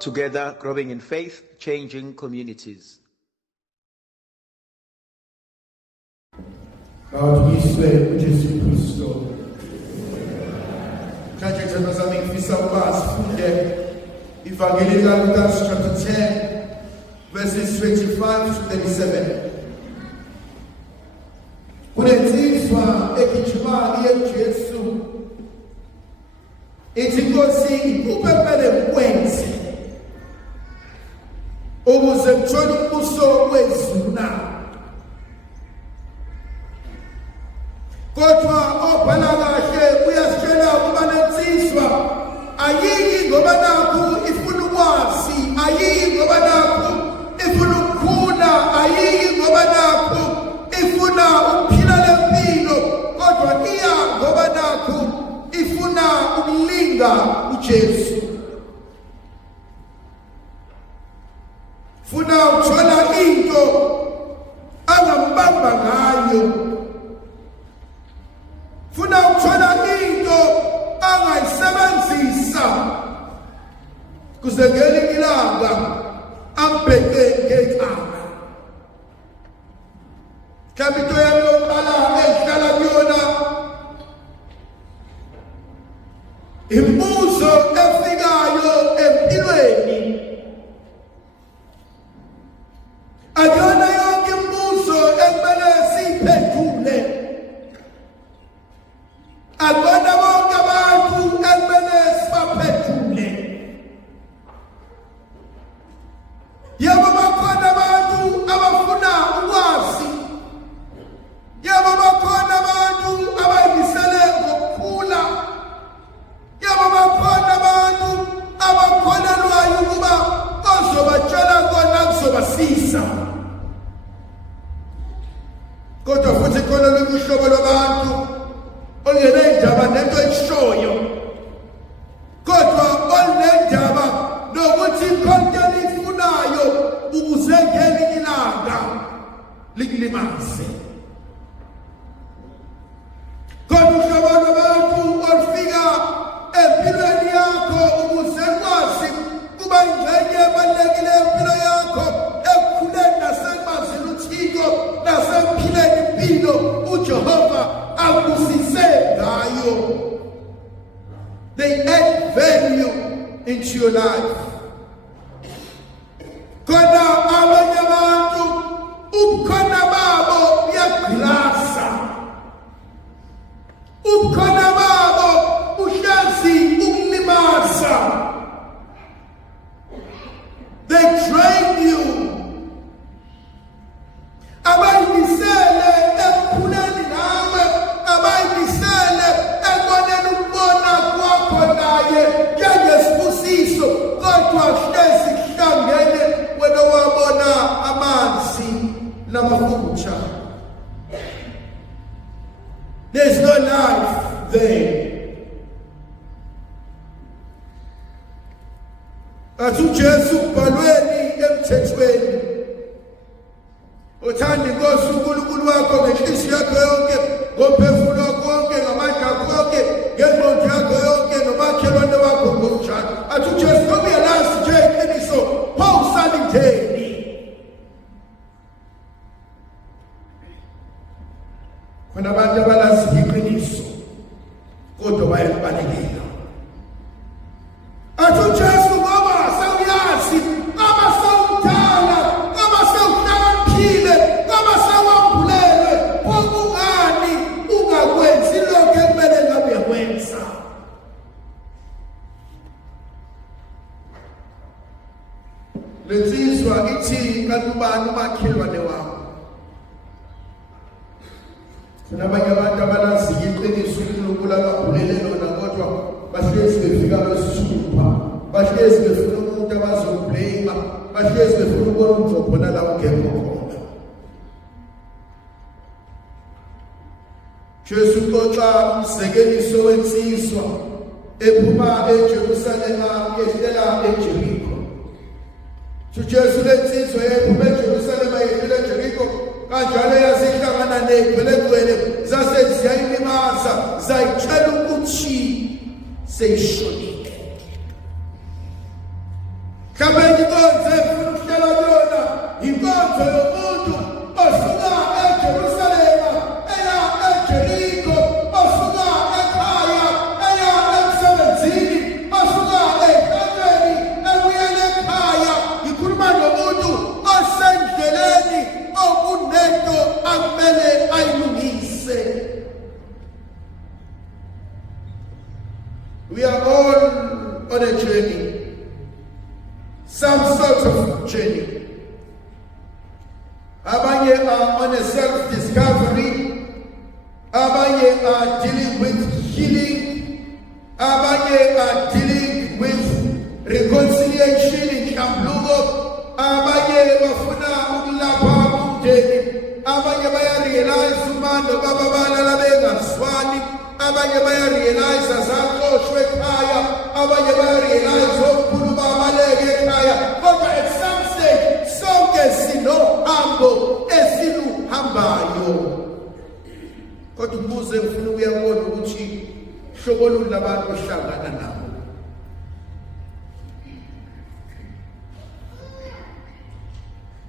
Together, growing in faith, changing communities. Bawudunyiswe uJesu Kristu. Manje ngizama ngifisa ukuba sifunde Ivangeli kaLukas chapter 10 verses 25 to 37. Kunensizwa egijima yeJesu. Ithi Nkosi ikuphe phela ukwenze ukuze ngithole umbuso wezulu na. Kodwa obhala kahle uyasitshela ukuba lensizwa ayiki ngoba nakho ifuna ukwazi, ayiki ngoba nakho ifuna ukukhula, ayiki ngoba nakho ifuna ukuphila lempilo, kodwa iya ngoba nakho ifuna ukulinga uJesu. Funa ukuthola into angambamba ngayo. Funa ukuthola into angayisebenzisa kuze ngelinye ilanga ambheke ngekhaya. Mhlawumbe into yami yokuqala ehlala kuyona imibuzo efikayo empilweni. Akuyona yonke imibuzo ekumele siyiphendule. Akubona bonke abantu ekumele sibaphendule. Yebo bakhona abantu abafuna ukwazi. Yebo bakhona abantu abayimisele ngokukhula. Yebo bakhona abantu abakholelwayo ukuba ozobatshela kona kuzobasiza. Kodwa futhi khona lolu hlobo lwabantu olunendaba nento eshoyo, kodwa olunendaba nokuthi konke lifunayo ukuze ngelinye ilanga likulimaze. Kodwa uhlobo lwabantu olufika empilweni yakho ukuze ukwazi kuba ingxenye ebalulekile yempilo yakho, ekukhuleni nasemazini uThixo nasekuphileni impilo uJehova akusise ngayo. They add value into your life. Kona abanye abantu ubukhona babo buyaglasa. Ubukhona babo uhlezi ukulimaza. They drain you. Abayimisele ekukhuleni nawe, abayimisele ekoneni ukubona kwakho naye njengesibusiso, kodwa hlezi kuhlangene wena wabona amanzi namafutha. There's no life there. Asujesu kubhalweni emthethweni. Uthanda Inkosi uNkulunkulu wakho ngenhliziyo yakho yonke, ngomphefumulo wakho wonke, ngamandla akho wonke, ngengqondo yakho yonke, nomakhelwane wakho ngokunjalo. Athi uJesu noma uyalazi nje iqiniso, pho usalitheni? Khona abantu abalazi iqiniso kodwa bayalibalekela. Athi uJesu ngoba sawuyazi, ngoba sawudala, ngoba sawuhlakaniphile, ngoba sawambulelwe, kungani ungakwenzi lokho ekumele ngabe uyakwenza? Lensizwa ithi kanti ubani umakhelwane wakho? Kunabanye abantu abalazi iqiniso uNkulunkulu ababhulele lona, kodwa bahlezi befika besithupha, bahlezi befuna umuntu abazoblame, bahlezi befuna ukubona umthombo khona la ungekho khona. Jesu uxoxa umzekeliso wensizwa ephuma eJerusalema yehlela eJeriko. Jesu lensizwa ephuma eJerusalema yehlela eJeriko, kanjalo yazihlangana negcwele zase ziyayilimaza, zayitshela ukuthi seyishonile. Kambe inkonzo efuna ukuhlala kuyona inkonzo yomuntu osuka eJerusalema eya eJeriko, osuka ekhaya eya emsebenzini, osuka enkantweni ebuyela ekhaya. Ngikhuluma nomuntu osendleleni okunento akumele ayilungise. We are all on a journey, some sort of journey. Abanye are on a self-discovery. Abanye are dealing with healing. Abanye are dealing with reconciliation in Kamlugo. Abanye bafuna ukulapha umndeni. Abanye bayarealize umando baba balala bengaswani. Abanye bayarealize azaxoshwe ekhaya. Abanye bayarealize okhulu babaleke ekhaya. Kodwa at some stage sonke sinohambo esiluhambayo. Kodwa ubuze ufuna ukuyabona ukuthi hlobo luni labantu ohlangana nabo.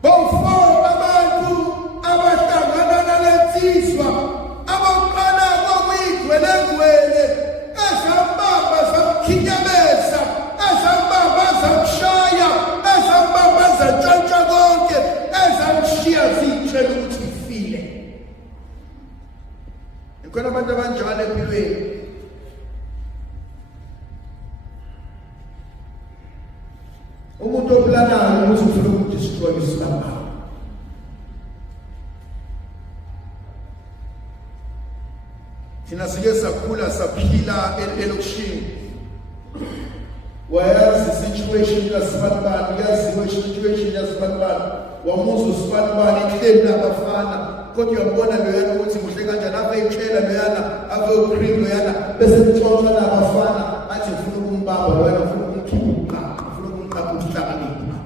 Bofo abantu abahlangana nalensizwa abaqala kokuyigwelengwele ezambamba zamkhinyabeza, ezambamba zamshaya, ezambamba zantshontsha konke, ezamshiya zitshela ukuthi ifile. Ikhona abantu abanjalo empilweni. Umuntu oplanayo ukuthi ufuna ukudestroy isibamba. Thina sike sakhula saphila elokishini. Wayazi situation yasibanibani, yaziwe situation yasibanibani. Wamuza usibanibani ehleli nabafana. Kodwa uyabona loyana ukuthi muhle kanjani apha etshela loyana apha ucream loyana bese kuthola nabafana athi ufuna ukumbamba loyana ufuna ukumthuka, ufuna ukumqapha ukuhlakanipha.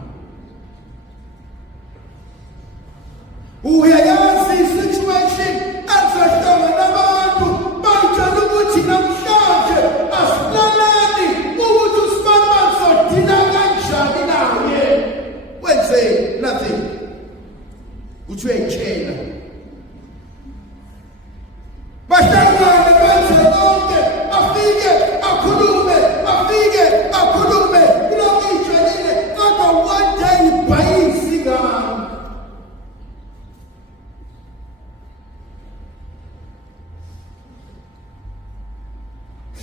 Uyayazi situation azahlangana nabantu bayitshela ukuthi namhlanje asilaleni ukuthi usibanibani sodila kanjani naye. Wenze nothing. Uthi uyayitshela. Bahlangane benze konke, afike akhulume kulokhu ijwelile, kodwa one day ibhayisingane.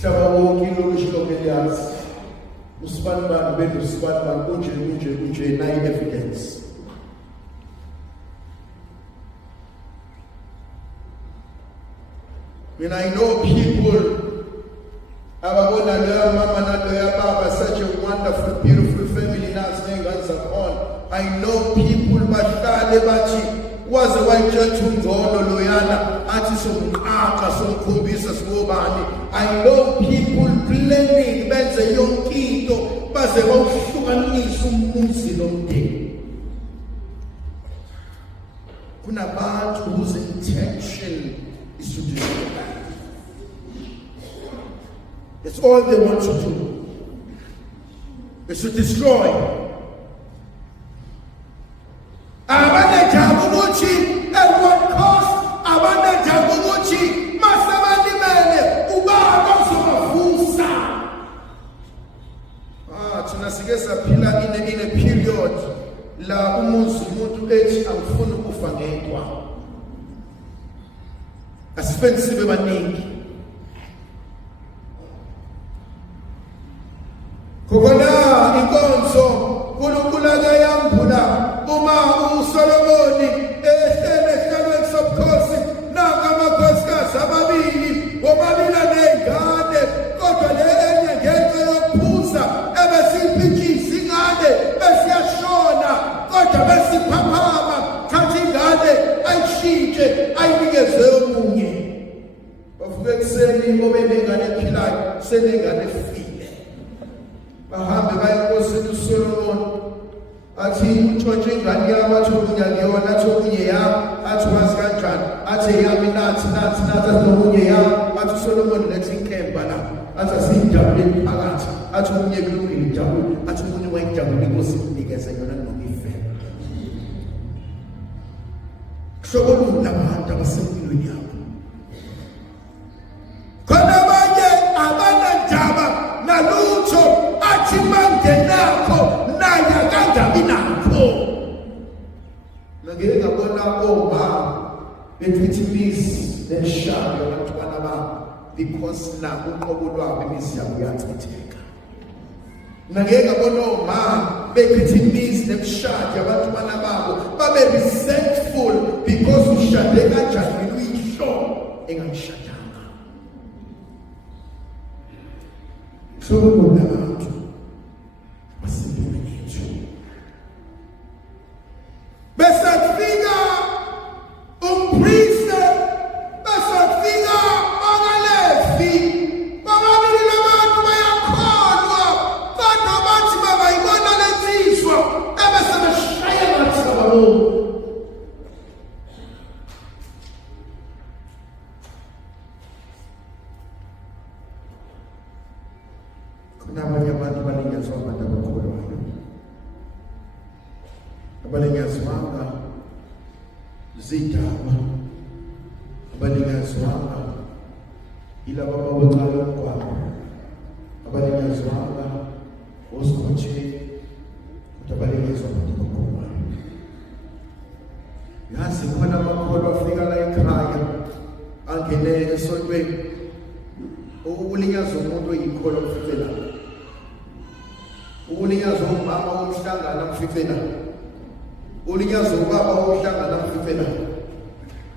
Shaba wonke ilokishi lokhu eliyazi usibanibani benza usibanibani kunje nayi evidence. When I know people, ababona loya mama na loya baba, such a wonderful, beautiful family nas nengans upon. I know people bahlale bathi waze wayitshela ungcono loyana athi somqaka somkhombisa sibobani. I know people planning benze yonke into baze bawuhlukanisa umuzi nomndeni. Kunabantu whose intention is to destroy. That's all they want to do. Is to destroy. Abane jabuguchi at what cost? Abane jabuguchi masabanimele ubaba somafusa. Tunasigeza phila in a period la umuntu ethi angifuni ukufa ngedwa. Asifensibe baningi. Kokona inkonzo kulukulaka yambula uma uSolomoni ehlele esihlalweni sobukhosi naka amakhosikazi amabili womabili nezingane, kodwa le enye ngenxa yokuphuza ebesiphikhisa ingane besiyashona, kodwa besiphaphama thatha ingane ayishintshe ayinikeze omunye. Bavuke ekuseni ngoba ingane ephilayo senengane efile. Bahambe bayenkosini uSolomon athi utshontshe ingane yami, athi omunye akuyona, athi omunye yami, athi wazi kanjani, athi yami nathi athi omunye yami, athi uSolomon letha inkemba la, athi asiyijabuleni phakathi, athi umunye kulungile ijabule, athi umunye wayijabule inkosi imnikeze yona noma ife. Hlobo luni labantu abasempilweni yakho? Khona abanye abanandaba nalutho, athi mangenakho naye akangabi nakho. Ngeke ngabona omama bephithimisa neshayo abantwana babo because nabo uqobo lwabo imizi yabo iyachitheka. Ngeke ngabona omama bephithimisa nemshado abantwana babo babe resentful because ushade kanjani uyihlo engayishadanga. Hlobo labantu basempilweni yethu. Besafika umpriest, besafika abalevi, bababili labantu bayakholwa, kodwa bathi babayibona lensizwa ebese beshaya ngathi kababo. Kunabanye abantu balinyazwa abantu abakholwayo, abalinyazwanga zidaba, abalinyazwanga ilaba abawucala kwabo, abalinyazwanga osikhotheni, kodwa abalinyazwa abantu abakholwayo. Yazi khona amakholwa afika la ekhaya angene esontweni, ukulinyazwa umuntu oyikholwa mfice la, ukulinyazwa umama womhlangano mfice la, ulinyazwa ubaba womhlangano mfice la.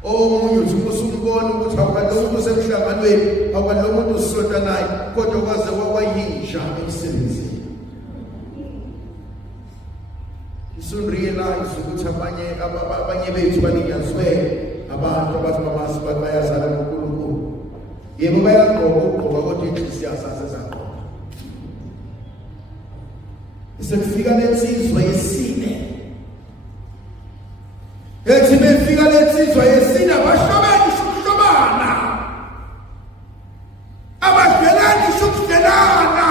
Omunye uthi usumbona ukuthi awukalo umuntu usemhlanganweni, awukalo umuntu usonta naye, kodwa kwaze kwayinja emsebenzini. Realize ukuthi abanye bethu balinyazwe abantu abathi bamasi bayazala ngoNkulunkulu. Yebo bayagqoka ukugqoka kodwa inhliziyo zasezakho. Sekufika lensizwa yesine. Ethi befika lensizwa yesine abashobeni shukushobana. Abadlelani shukudelana.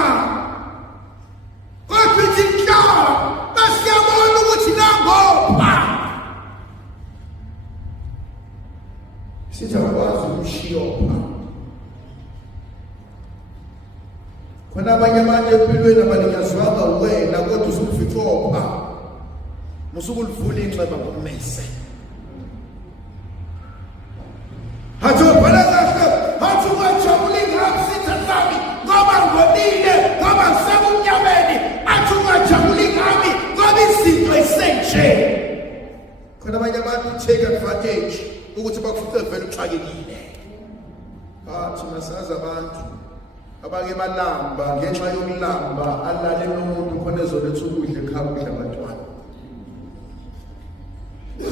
Kodwa izinhla basiyabona ukuthi nangopha. Sithi akwazi ukushiyopa. Khona abanye abantu empilweni abalinyazwanga wena kodwa usufitopha. Musukulivula inxeba ngommese. Hatho phela kahle, hatho ungajabuli ngapsitha sami, ngoba ngonile, ngoba ngisebunyameni, hatho ungajabuli ngami, ngoba izinto esenje. Khona abanye abantu take advantage ukuthi bakufice vele uxakekile. Hathi masaza abantu abake balamba ngenxa yokulamba alale nomuntu khona ezoletha ukudla ekhaya kudla abantwana.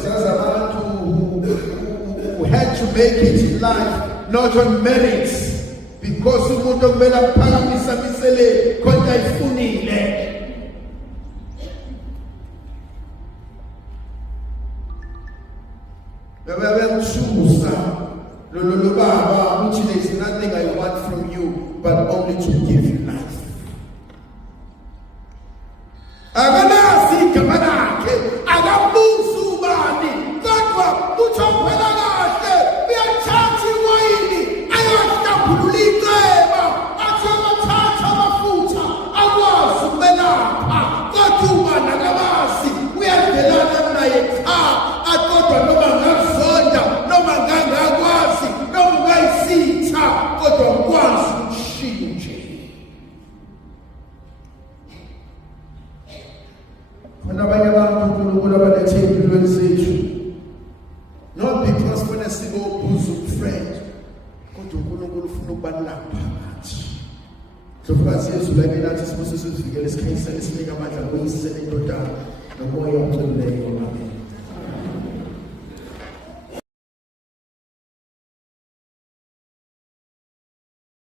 Saza abantu who had to make it in life not on merits because umuntu okumele aphakamisa misele kodwa ifunile. Baba lo baba uthi there is nothing I want from you but only to give you life. Akanasi igama lakhe, akabuzi ubani, kodwa uthopela kahle, uyathatha iwayini, ayahlambulula iceba, athi abathatha amafutha, akwazi ukumelapha, kodwa ubani akabazi, uyavelana naye cha, akodwa noma ngazonda, noma ngangakwazi, noma ngayisitha, kodwa ukwazi ukushiya nje. Khona abanye abantu uNkulunkulu abalethe empilweni zethu not because kufanele sibe ubuza ukufriend, kodwa uNkulunkulu ufuna ukubalapha phakathi. Sokubazi izulu lathi sibusiso sivikele isikhanyisa esinika amandla kuyisele indodana nomoya omngcwele. Amen.